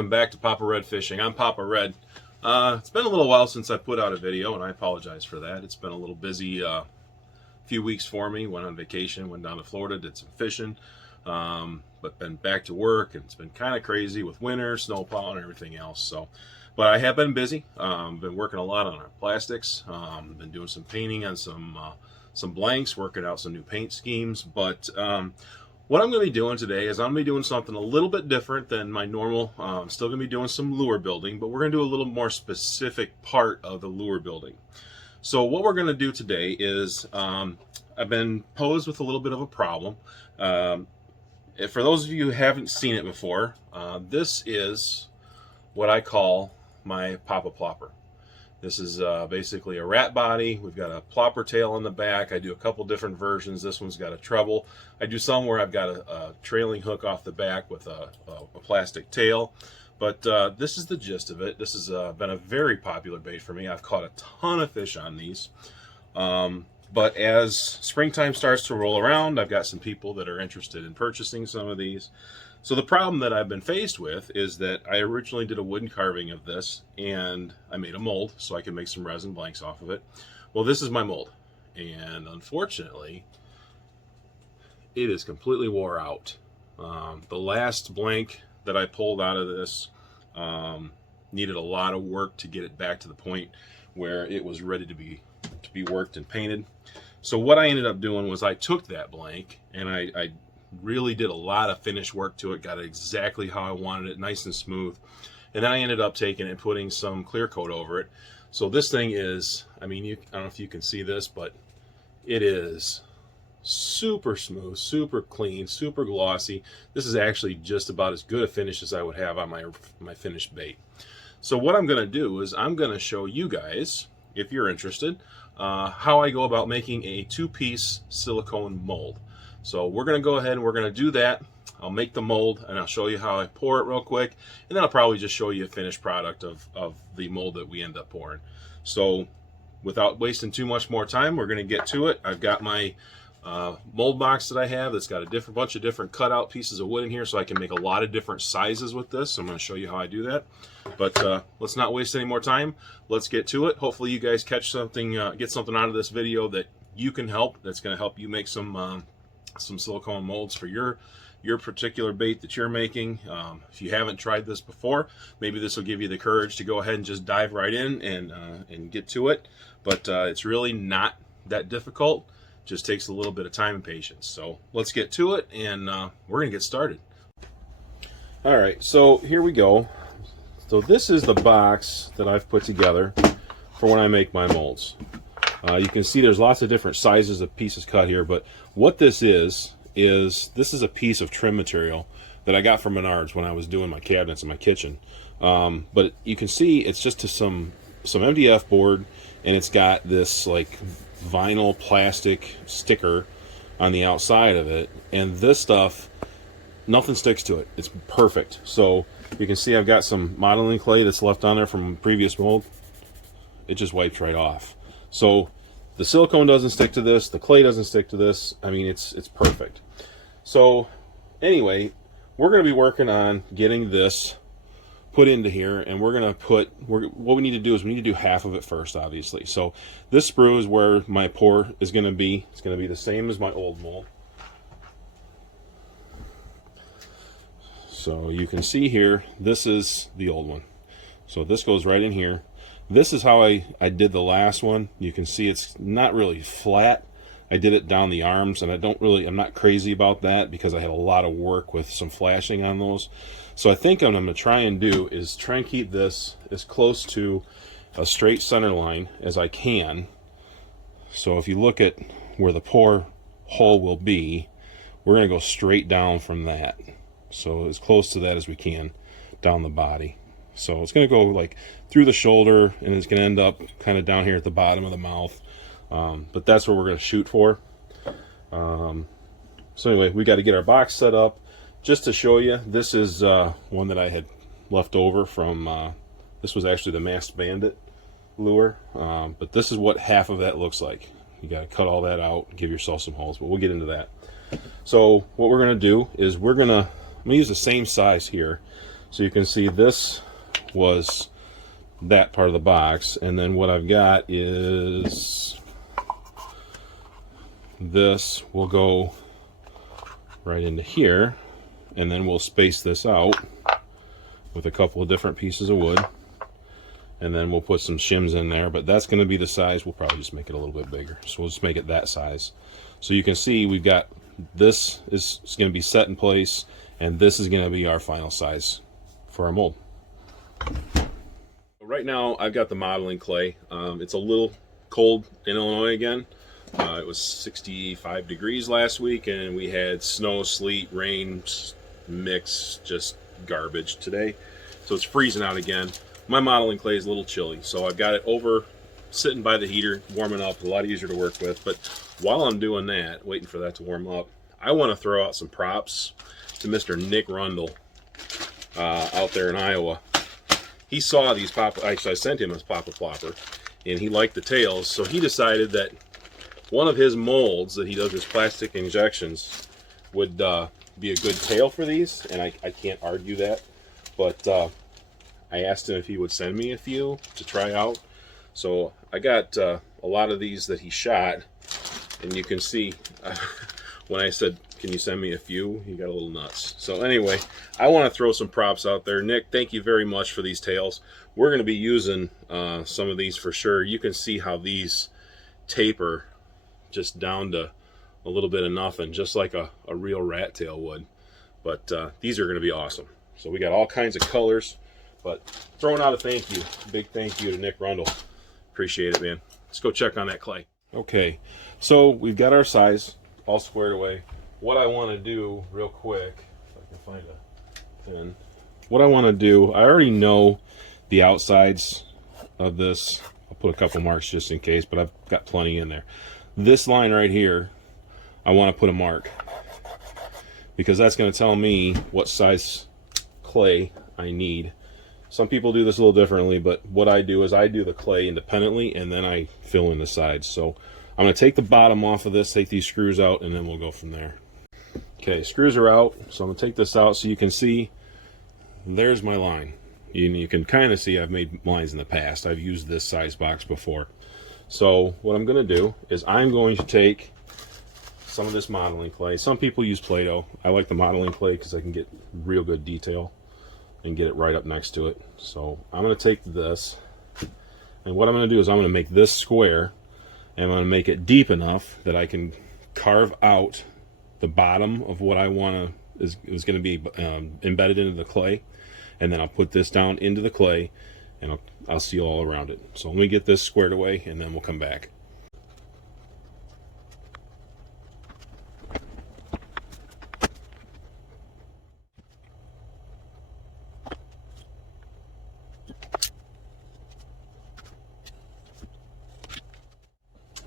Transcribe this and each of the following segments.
welcome back to Papa.red.fishing. I'm Papa Red. It's been a little while since I put out a video, and I apologize for that. It's been a little busy few weeks for me. Went on vacation, went down to Florida, did some fishing, but been back to work, and it's been kind of crazy with winter, snowplow, and everything else. So, but I have been busy. Been working a lot on our plastics. Been doing some painting on some blanks, working out some new paint schemes. But what I'm going to be doing today is I'm going to be doing something a little bit different than my normal. I'm still going to be doing some lure building, but we're going to do a little more specific part of the lure building. So what we're going to do today is I've been posed with a little bit of a problem. For those of you who haven't seen it before, this is what I call my Papa Plopper. This is basically a rat body. We've got a plopper tail on the back. I do a couple different versions. This one's got a treble. I do some where I've got a trailing hook off the back with a plastic tail. But this is the gist of it. This has been a very popular bait for me. I've caught a ton of fish on these. But as springtime starts to roll around, I've got some people that are interested in purchasing some of these. So the problem that I've been faced with is that I originally did a wooden carving of this, and I made a mold so I could make some resin blanks off of it. Well, this is my mold, and unfortunately, it is completely wore out. The last blank that I pulled out of this needed a lot of work to get it back to the point where it was ready to be worked and painted. So what I ended up doing was I took that blank and I really did a lot of finish work to it, got it exactly how I wanted it, nice and smooth. And then I ended up taking it and putting some clear coat over it. So this thing is, I mean, I don't know if you can see this, but it is super smooth, super clean, super glossy. This is actually just about as good a finish as I would have on my finished bait. So what I'm going to do is I'm going to show you guys, if you're interested, how I go about making a two-piece silicone mold. So we're going to go ahead and we're going to do that. I'll make the mold and I'll show you how I pour it real quick, and then I'll probably just show you a finished product of the mold that we end up pouring. So without wasting too much more time, we're going to get to it. I've got my mold box that I have that's got a bunch of different cutout pieces of wood in here, so I can make a lot of different sizes with this. So I'm going to show you how I do that. But let's not waste any more time. Let's get to it. Hopefully you guys catch something, get something out of this video that you can help. That's going to help you make some silicone molds for your particular bait that you're making. If you haven't tried this before, maybe this will give you the courage to go ahead and just dive right in and get to it. But it's really not that difficult. Just takes a little bit of time and patience. So let's get to it, and we're gonna get started. All right, so here we go. So this is the box that I've put together for when I make my molds. You can see there's lots of different sizes of pieces cut here, but what this is this is a piece of trim material that I got from Menards when I was doing my cabinets in my kitchen. But you can see it's just to some MDF board, and it's got this like vinyl plastic sticker on the outside of it, and this stuff, nothing sticks to it. It's perfect. So you can see I've got some modeling clay that's left on there from previous mold. It just wiped right off. So the silicone doesn't stick to this, the clay doesn't stick to this. I mean, it's perfect. So anyway, we're going to be working on getting this put into here, and we're going to put, what we need to do is we need to do half of it first, obviously. So this sprue is where my pour is going to be. It's going to be the same as my old mold. So you can see here, this is the old one. So this goes right in here. This is how I did the last one. You can see it's not really flat. I did it down the arms, and I'm not crazy about that because I had a lot of work with some flashing on those. So I think what I'm going to try and do is try and keep this as close to a straight center line as I can. So if you look at where the pour hole will be, we're going to go straight down from that. So as close to that as we can down the body. So it's going to go like through the shoulder, and it's going to end up kind of down here at the bottom of the mouth. But that's what we're going to shoot for. So anyway, we got to get our box set up. Just to show you, this is one that I had left over from, this was actually the Masked Bandit lure. But this is what half of that looks like. You got to cut all that out, give yourself some holes, but we'll get into that. So what we're going to do is I'm going to use the same size here. So you can see this was that part of the box, and then what I've got is this will go right into here, and then we'll space this out with a couple of different pieces of wood, and then we'll put some shims in there, but that's going to be the size. We'll probably just make it a little bit bigger, so we'll just make it that size. So you can see we've got this is going to be set in place, and this is going to be our final size for our mold. Right now I've got the modeling clay. It's a little cold in Illinois again. It was 65 degrees last week, and we had snow, sleet, rain, mix, just garbage today. So it's freezing out again. My modeling clay is a little chilly, so I've got it over sitting by the heater, warming up, a lot easier to work with. But while I'm doing that, waiting for that to warm up, I want to throw out some props to Mr. Nick Rundle out there in Iowa. He saw these Papa, actually I sent him his Papa Plopper, and he liked the tails, so he decided that one of his molds that he does his plastic injections would be a good tail for these, and I can't argue that. But I asked him if he would send me a few to try out. So I got a lot of these that he shot, and you can see when I said, can you send me a few, he got a little nuts. So anyway, I want to throw some props out there. Nick, thank you very much for these tails. We're going to be using some of these for sure. You can see how these taper just down to a little bit of nothing, just like a real rat tail would. But these are going to be awesome. So we got all kinds of colors, but throwing out a thank you, big thank you to Nick Rundle. Appreciate it, man. Let's go check on that clay. Okay, so we've got our size all squared away. What I want to do real quick, if I can find a pen, what I want to do, I already know the outsides of this. I'll put a couple marks just in case, but I've got plenty in there. This line right here, I want to put a mark, because that's going to tell me what size clay I need. Some people do this a little differently, but what I do is I do the clay independently, and then I fill in the sides. So I'm going to take the bottom off of this, take these screws out, and then we'll go from there. Okay, screws are out, so I'm going to take this out so you can see there's my line. You can kind of see I've made lines in the past. I've used this size box before. So what I'm going to do is I'm going to take some of this modeling clay. Some people use Play-Doh. I like the modeling clay because I can get real good detail and get it right up next to it. So I'm going to take this, and what I'm going to do is I'm going to make this square, and I'm going to make it deep enough that I can carve out the bottom of what I want to is going to be embedded into the clay, and then I'll put this down into the clay, and I'll seal all around it. So let me get this squared away, and then we'll come back.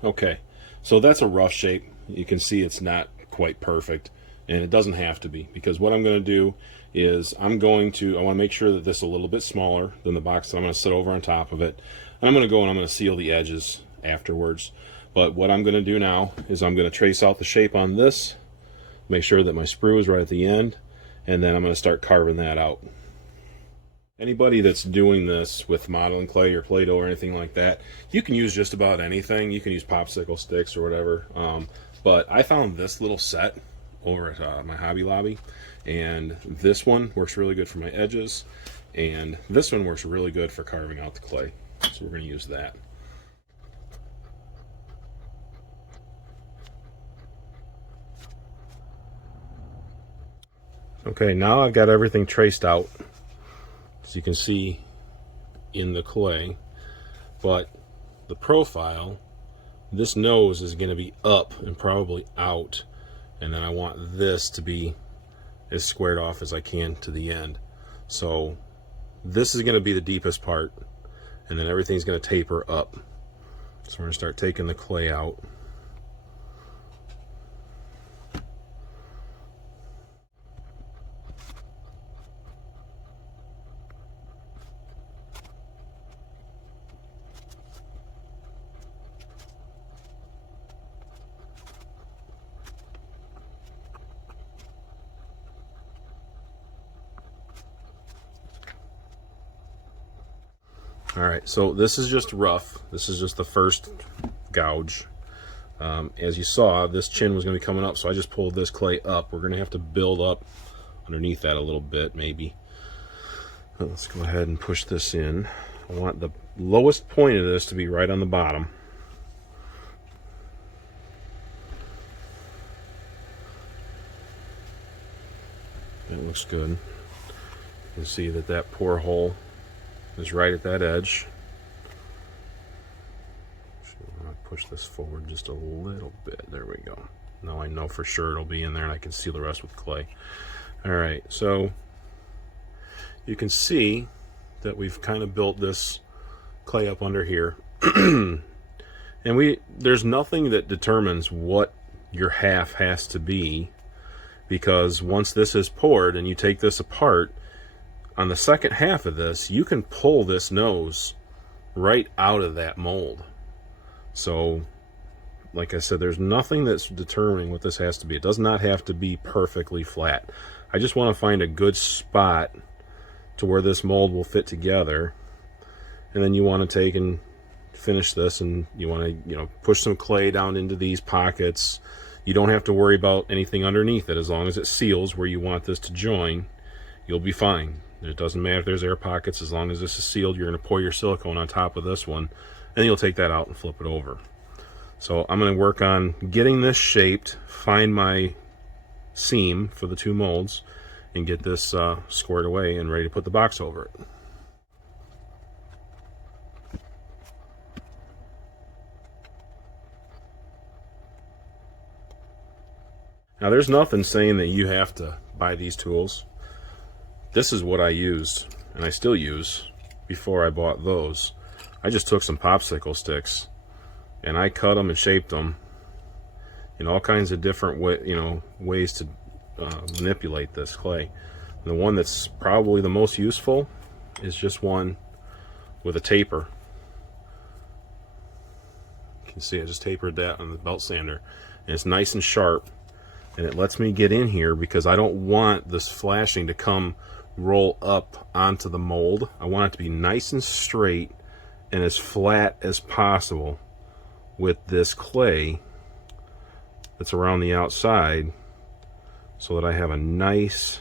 Okay, so that's a rough shape. You can see it's not quite perfect, and it doesn't have to be, because what I'm going to do is I want to make sure that this is a little bit smaller than the box that I'm going to sit over on top of it. And I'm going to go and I'm going to seal the edges afterwards. But what I'm going to do now is I'm going to trace out the shape on this, make sure that my sprue is right at the end, and then I'm going to start carving that out. Anybody that's doing this with modeling clay or Play-Doh or anything like that, you can use just about anything. You can use popsicle sticks or whatever. But I found this little set over at my Hobby Lobby, and this one works really good for my edges, and this one works really good for carving out the clay. So we're going to use that. Okay, now I've got everything traced out, so you can see in the clay, but the profile, this nose is going to be up and probably out, and then I want this to be as squared off as I can to the end. So this is going to be the deepest part, and then everything's going to taper up. So we're going to start taking the clay out. All right, so this is just rough. This is just the first gouge. As you saw, this chin was going to be coming up, so I just pulled this clay up. We're going to have to build up underneath that a little bit, maybe. Let's go ahead and push this in. I want the lowest point of this to be right on the bottom. That looks good. You can see that that pore hole is right at that edge. I'm going to push this forward just a little bit. There we go. Now I know for sure it'll be in there, and I can seal the rest with clay. Alright, so you can see that we've kind of built this clay up under here. And there's nothing that determines what your half has to be, because once this is poured and you take this apart, on the second half of this, you can pull this nose right out of that mold. So, like I said, there's nothing that's determining what this has to be. It does not have to be perfectly flat. I just want to find a good spot to where this mold will fit together. And then you want to take and finish this, and you want to, push some clay down into these pockets. You don't have to worry about anything underneath it. As long as it seals where you want this to join, you'll be fine. It doesn't matter if there's air pockets. As long as this is sealed, you're going to pour your silicone on top of this one, and you'll take that out and flip it over. So I'm going to work on getting this shaped, find my seam for the two molds, and get this squared away and ready to put the box over it. Now there's nothing saying that you have to buy these tools. This is what I used, and I still use, before I bought those. I just took some popsicle sticks and I cut them and shaped them in all kinds of different ways to manipulate this clay. And the one that's probably the most useful is just one with a taper. You can see I just tapered that on the belt sander, and it's nice and sharp, and it lets me get in here because I don't want this flashing to come roll up onto the mold. I want it to be nice and straight and as flat as possible with this clay that's around the outside, so that I have a nice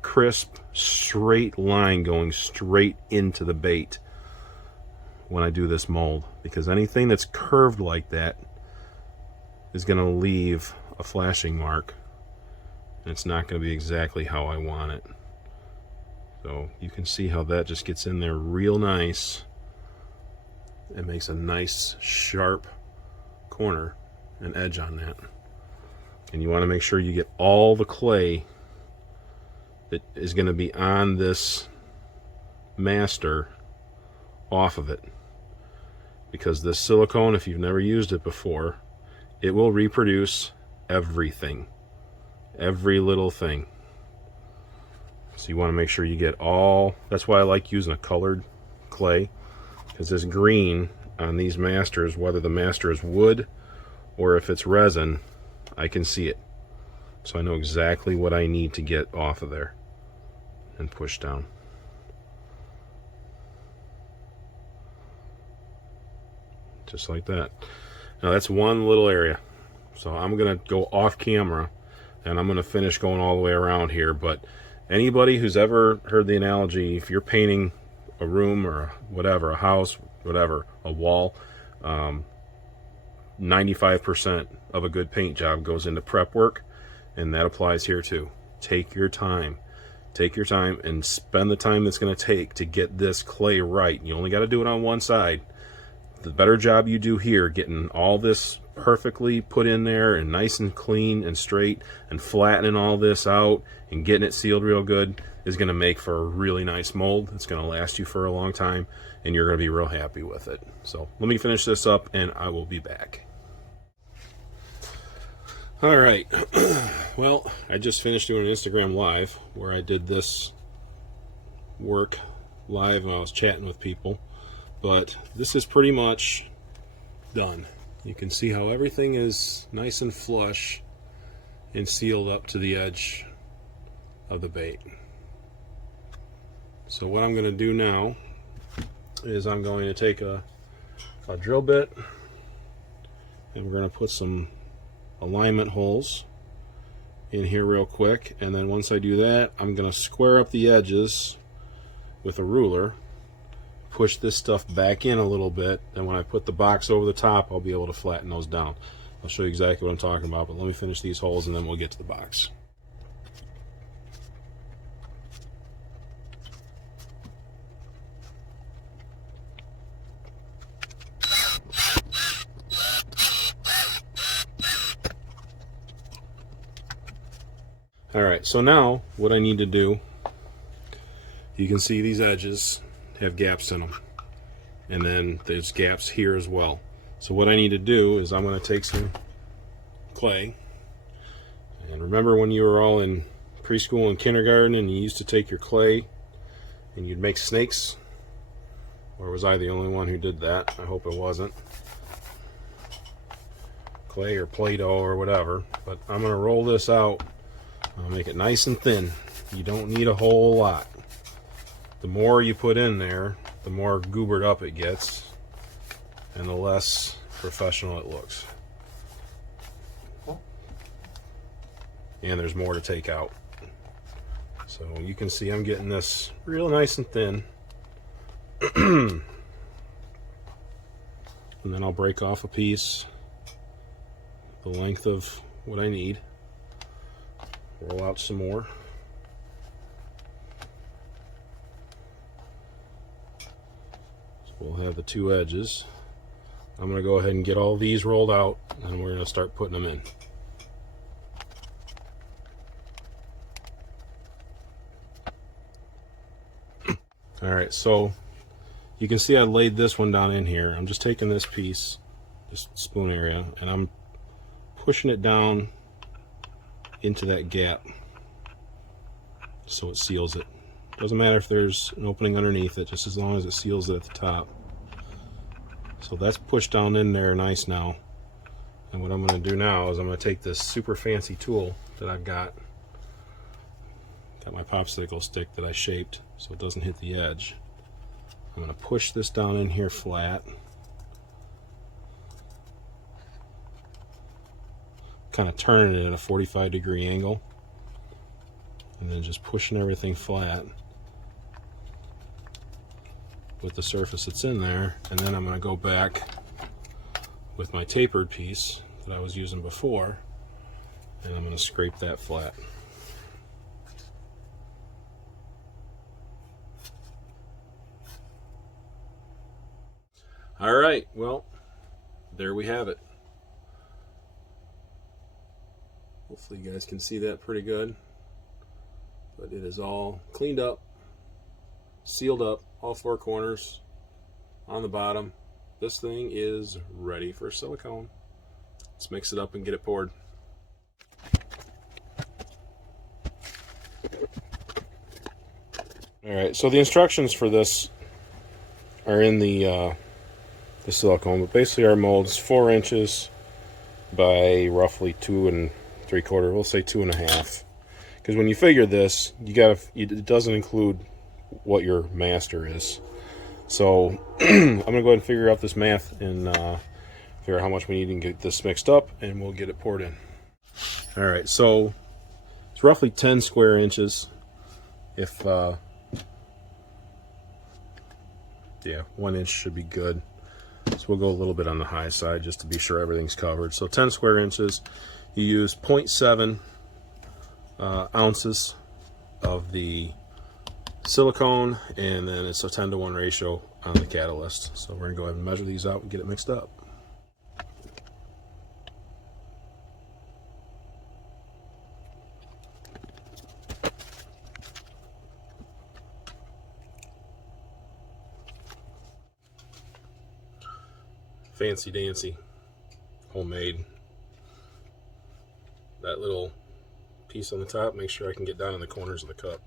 crisp straight line going straight into the bait when I do this mold, because anything that's curved like that is going to leave a flashing mark, and it's not going to be exactly how I want it. So you can see how that just gets in there real nice. It makes a nice sharp corner and edge on that. And you want to make sure you get all the clay that is going to be on this master off of it, because this silicone, if you've never used it before, it will reproduce everything, every little thing. So you want to make sure you get all. That's why I like using a colored clay, because this green on these masters, whether the master is wood or if it's resin, I can see it. So I know exactly what I need to get off of there and push down. Just like that. Now that's one little area. So I'm going to go off camera and I'm going to finish going all the way around here. But anybody who's ever heard the analogy, if you're painting a room or whatever, a house, whatever, a wall, 95% of a good paint job goes into prep work, and that applies here too. Take your time. Take your time and spend the time that's going to take to get this clay right. You only got to do it on one side. The better job you do here, getting all this perfectly put in there and nice and clean and straight, and flattening all this out and getting it sealed real good, is going to make for a really nice mold. It's going to last you for a long time, and you're going to be real happy with it. So let me finish this up and I will be back. All right. Well, I just finished doing an Instagram live where I did this work live and I was chatting with people. But this is pretty much done. You can see how everything is nice and flush and sealed up to the edge of the bait. So what I'm going to do now is I'm going to take a drill bit and we're going to put some alignment holes in here real quick, and then once I do that, I'm going to square up the edges with a ruler, push this stuff back in a little bit, and when I put the box over the top, I'll be able to flatten those down. I'll show you exactly what I'm talking about, but let me finish these holes and then we'll get to the box. Alright, so now what I need to do, you can see these edges have gaps in them, and then there's gaps here as well. So what I need to do is I'm going to take some clay, and remember when you were all in preschool and kindergarten and you used to take your clay and you'd make snakes? Or was I the only one who did that? I hope it wasn't. Clay or Play-Doh or whatever. But I'm going to roll this out. I'll make it nice and thin. You don't need a whole lot. The more you put in there, the more goobered up it gets, and the less professional it looks. And there's more to take out. So you can see I'm getting this real nice and thin. And then I'll break off a piece the length of what I need. Roll out some more. So we'll have the two edges. I'm going to go ahead and get all these rolled out, and we're going to start putting them in. Alright, so you can see I laid this one down in here. I'm just taking this piece, this spoon area, and I'm pushing it down into that gap so it seals it. Doesn't matter if there's an opening underneath it, just as long as it seals it at the top. So that's pushed down in there nice now. And what I'm going to do now is I'm going to take this super fancy tool that I've got my popsicle stick that I shaped so it doesn't hit the edge. I'm going to push this down in here flat, kind of turning it at a 45-degree angle, and then just pushing everything flat with the surface that's in there. And then I'm going to go back with my tapered piece that I was using before, and I'm going to scrape that flat. Alright, well, there we have it. Hopefully you guys can see that pretty good. But it is all cleaned up, sealed up, all four corners on the bottom. This thing is ready for silicone. Let's mix it up and get it poured. Alright, so the instructions for this are in the silicone, but basically our mold is 4 inches by roughly 2 3/4, we'll say 2 1/2. Because when you figure this, it doesn't include what your master is. So I'm gonna go ahead and figure out this math and figure out how much we need and get this mixed up, and we'll get it poured in. All right, so it's roughly 10 square inches. If yeah, 1 inch should be good. So we'll go a little bit on the high side just to be sure everything's covered. So 10 square inches. You use 0.7 ounces of the silicone, and then it's a 10-to-1 ratio on the catalyst. So we're going to go ahead and measure these out and get it mixed up. Fancy dancy, homemade. That little piece on the top, make sure I can get down in the corners of the cup.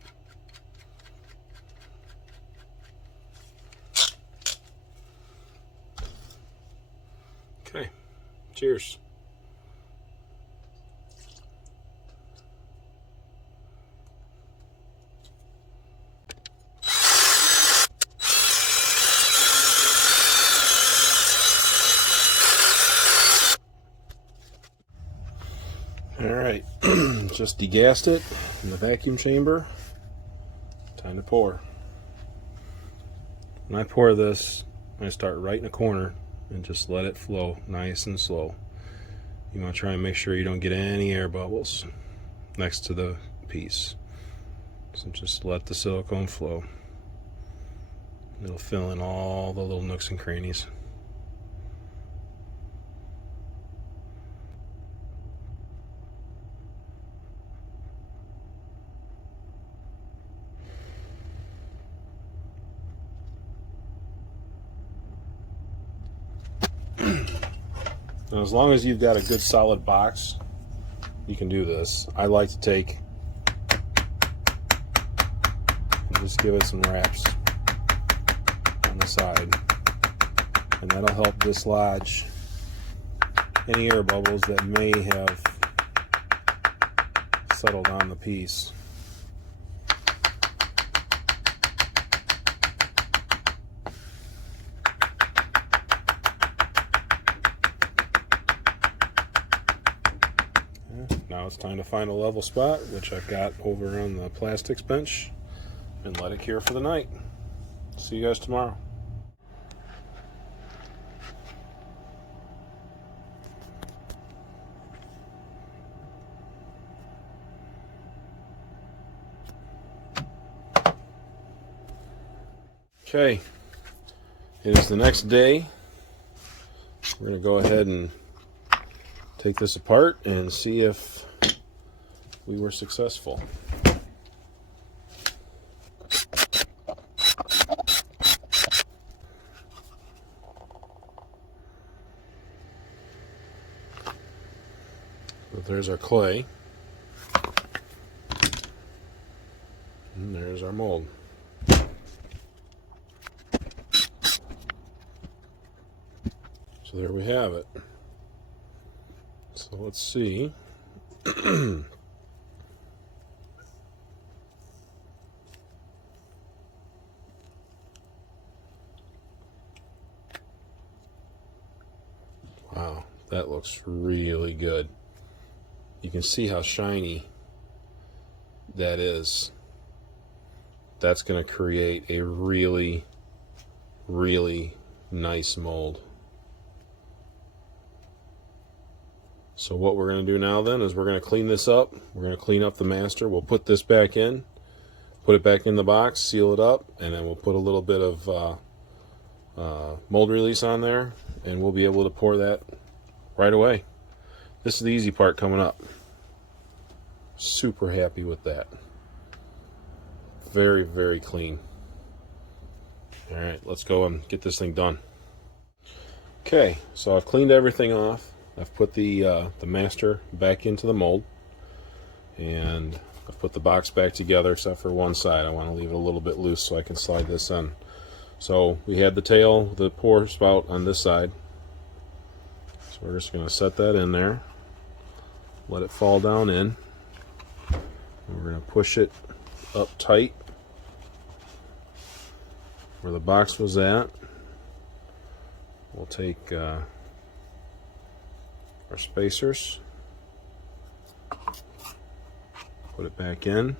Okay, cheers. Alright, just degassed it in the vacuum chamber. Time to pour. When I pour this, I start right in the corner and just let it flow nice and slow. You want to try and make sure you don't get any air bubbles next to the piece. So just let the silicone flow. It'll fill in all the little nooks and crannies. Now, as long as you've got a good solid box, you can do this. I like to take and just give it some wraps on the side, and that'll help dislodge any air bubbles that may have settled on the piece. Now it's time to find a level spot, which I've got over on the plastics bench, and let it cure for the night. See you guys tomorrow. Okay, it is the next day. We're going to go ahead and take this apart and see if we were successful. So there's our clay, and there's our mold. So there we have it. So let's see. Wow, that looks really good. You can see how shiny that is. That's going to create a really, really nice mold. So what we're going to do now then is we're going to clean this up. We're going to clean up the master. We'll put this back in, put it back in the box, seal it up, and then we'll put a little bit of mold release on there, and we'll be able to pour that right away. This is the easy part coming up. Super happy with that. Very, very clean. All right, let's go and get this thing done. Okay, so I've cleaned everything off. I've put the master back into the mold, and I've put the box back together except for one side. I want to leave it a little bit loose so I can slide this in. So we had the tail, the pour spout on this side. So we're just going to set that in there, let it fall down in. And we're going to push it up tight where the box was at. We'll take our spacers, put it back in,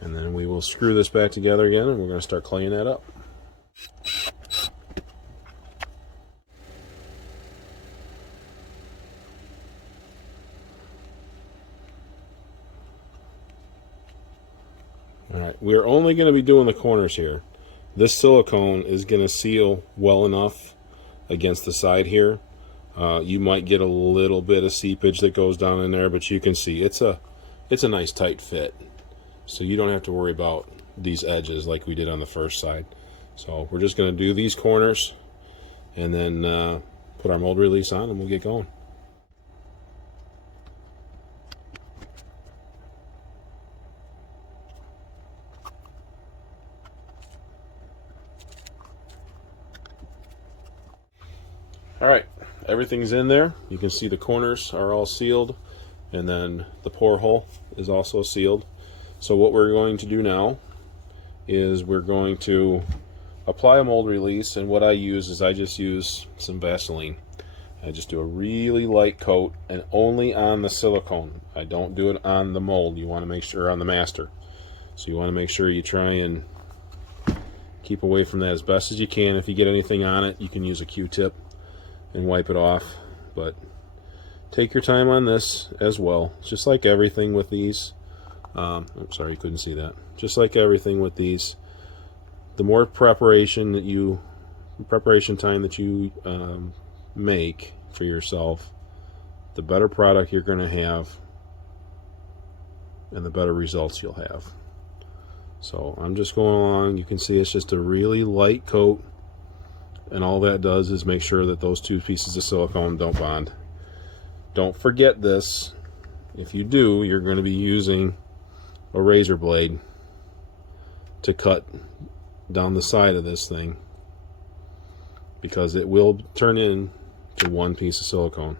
and then we will screw this back together again, and we're going to start claying that up. Alright, we're only going to be doing the corners here. This silicone is going to seal well enough against the side here. You might get a little bit of seepage that goes down in there, but you can see it's a nice tight fit. So you don't have to worry about these edges like we did on the first side. So we're just going to do these corners and then put our mold release on, and we'll get going. Alright, everything's in there. You can see the corners are all sealed, and then the pour hole is also sealed. So what we're going to do now is we're going to apply a mold release, and what I use is I just use some Vaseline. I just do a really light coat, and only on the silicone. I don't do it on the mold. You want to make sure on the master. So you want to make sure you try and keep away from that as best as you can. If you get anything on it, you can use a Q-tip and wipe it off. But take your time on this as well. Just like everything with these. I'm sorry, you couldn't see that. Just like everything with these, the more preparation time that you make for yourself, the better product you're going to have and the better results you'll have. So I'm just going along. You can see it's just a really light coat, and all that does is make sure that those two pieces of silicone don't bond. Don't forget this. If you do, you're going to be using a razor blade to cut down the side of this thing, because it will turn into one piece of silicone.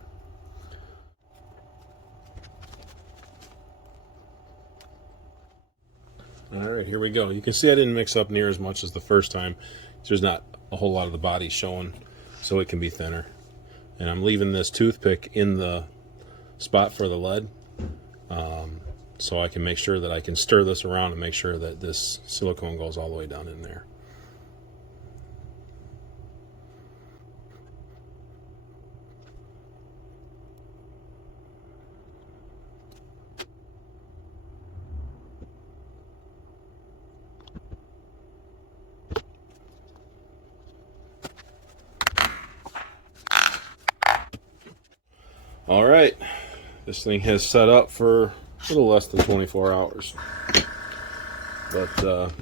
Alright, here we go. You can see I didn't mix up near as much as the first time. There's not a whole lot of the body showing, so it can be thinner. And I'm leaving this toothpick in the spot for the lead, so I can make sure that I can stir this around and make sure that this silicone goes all the way down in there. All right, this thing has set up for a little less than 24 hours, but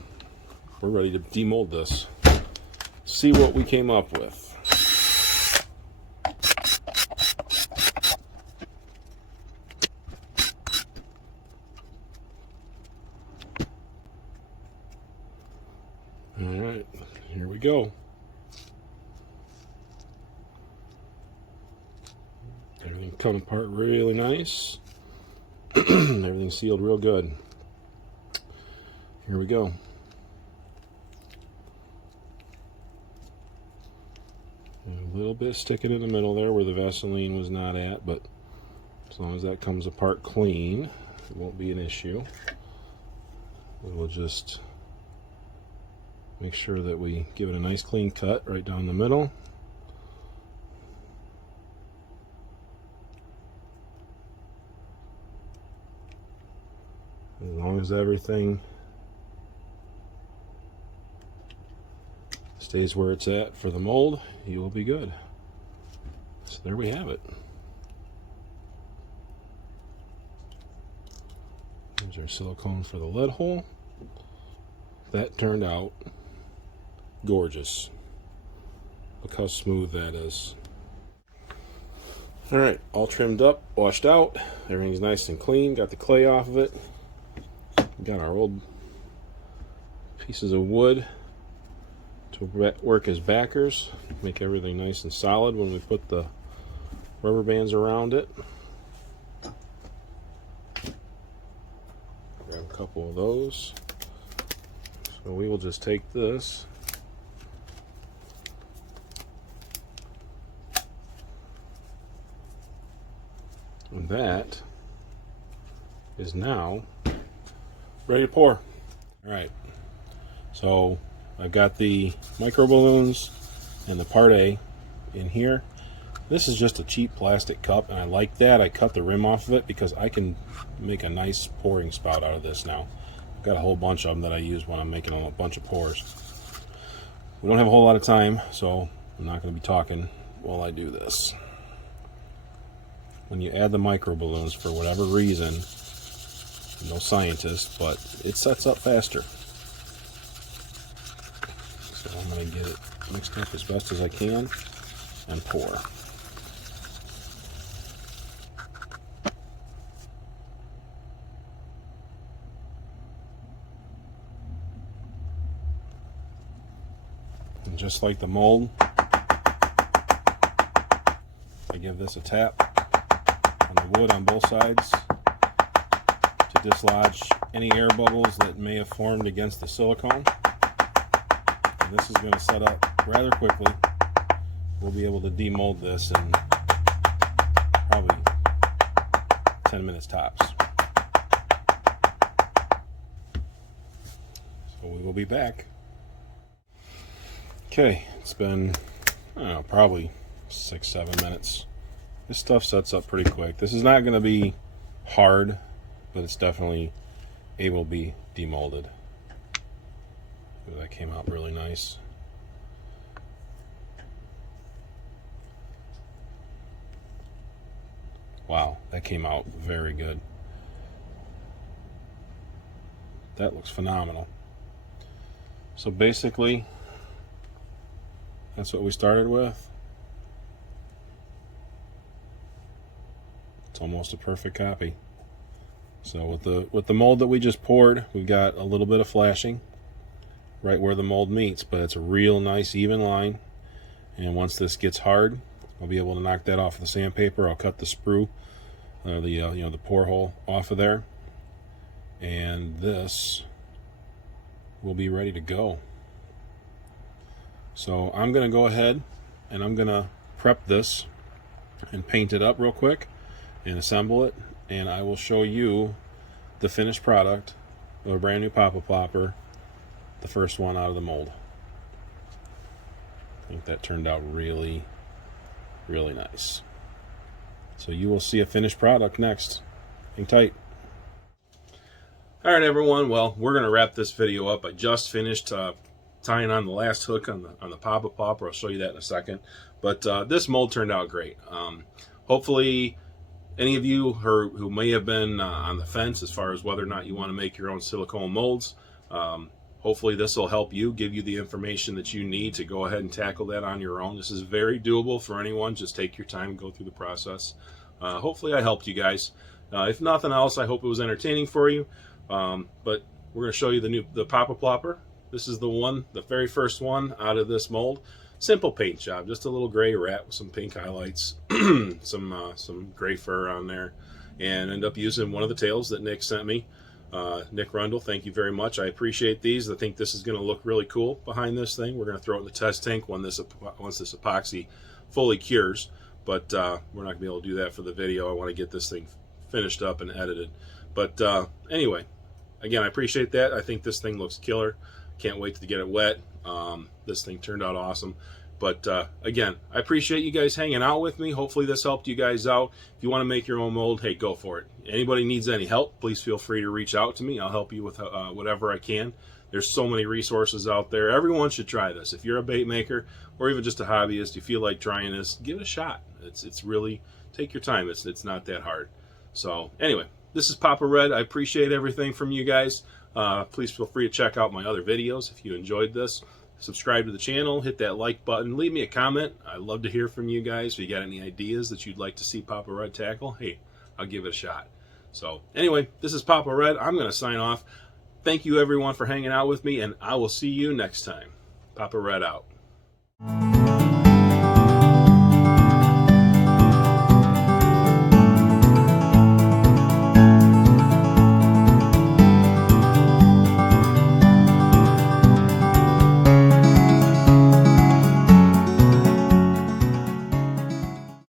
we're ready to demold this. See what we came up with. All right, here we go. Everything cut apart really nice. Everything sealed real good. Here we go. A little bit sticking in the middle there where the Vaseline was not at, but as long as that comes apart clean, it won't be an issue. We'll just make sure that we give it a nice clean cut right down the middle. As long as everything stays where it's at for the mold, you will be good. So there we have it. There's our silicone for the lead hole. That turned out gorgeous. Look how smooth that is. Alright, all trimmed up, washed out. Everything's nice and clean. Got the clay off of it. Got our old pieces of wood to work as backers, make everything nice and solid when we put the rubber bands around it. Grab a couple of those. So we will just take this and that is now ready to pour. Alright, so I've got the micro balloons and the Part A in here. This is just a cheap plastic cup, and I like that. I cut the rim off of it because I can make a nice pouring spout out of this now. I've got a whole bunch of them that I use when I'm making a bunch of pours. We don't have a whole lot of time, so I'm not going to be talking while I do this. When you add the micro balloons, for whatever reason, I'm no scientist, but it sets up faster. So I'm going to get it mixed up as best as I can and pour. And just like the mold, I give this a tap on the wood on both sides to dislodge any air bubbles that may have formed against the silicone. And this is going to set up rather quickly. We'll be able to demold this in probably 10 minutes tops. So we will be back. Okay, it's been, I don't know, probably 6-7 minutes. This stuff sets up pretty quick. This is not going to be hard, but it's definitely able to be demolded. That came out really nice. Wow, that came out very good. That looks phenomenal. So basically, that's what we started with. It's almost a perfect copy. So with the mold that we just poured, we've got a little bit of flashing right where the mold meets, but it's a real nice even line. And once this gets hard, I'll be able to knock that off with the sandpaper. I'll cut the sprue, the pour hole off of there, and this will be ready to go. So I'm going to go ahead and I'm going to prep this and paint it up real quick and assemble it, and I will show you the finished product of a brand new Papa Plopper, the first one out of the mold. I think that turned out really, really nice. So you will see a finished product next. Hang tight. All right, everyone. Well, we're going to wrap this video up. I just finished tying on the last hook on the Papa Plopper. I'll show you that in a second. But this mold turned out great. Hopefully, any of you who may have been on the fence as far as whether or not you want to make your own silicone molds, hopefully this will help you, give you the information that you need to go ahead and tackle that on your own. This is very doable for anyone. Just take your time and go through the process. Hopefully I helped you guys. If nothing else, I hope it was entertaining for you. But we're going to show you the Papa Plopper. This is the very first one out of this mold. Simple paint job, just a little gray rat with some pink highlights, some gray fur on there, and end up using one of the tails that Nick sent me. Nick Rundle, thank you very much. I appreciate these. I think this is going to look really cool behind this thing. We're going to throw it in the test tank once this epoxy fully cures, but we're not going to be able to do that for the video. I want to get this thing finished up and edited. But anyway, again, I appreciate that. I think this thing looks killer. Can't wait to get it wet. This thing turned out awesome. But again, I appreciate you guys hanging out with me. Hopefully this helped you guys out. If you want to make your own mold, hey, go for it. Anybody needs any help, please feel free to reach out to me. I'll help you with whatever I can. There's so many resources out there. Everyone should try this. If you're a bait maker or even just a hobbyist, you feel like trying this, give it a shot. It's really, take your time. It's not that hard. So anyway, this is Papa Red. I appreciate everything from you guys. Please feel free to check out my other videos if you enjoyed this. Subscribe to the channel, hit that like button, leave me a comment. I'd love to hear from you guys. If you got any ideas that you'd like to see Papa Red tackle, hey, I'll give it a shot. So anyway, this is Papa Red. I'm going to sign off. Thank you everyone for hanging out with me, and I will see you next time. Papa Red out.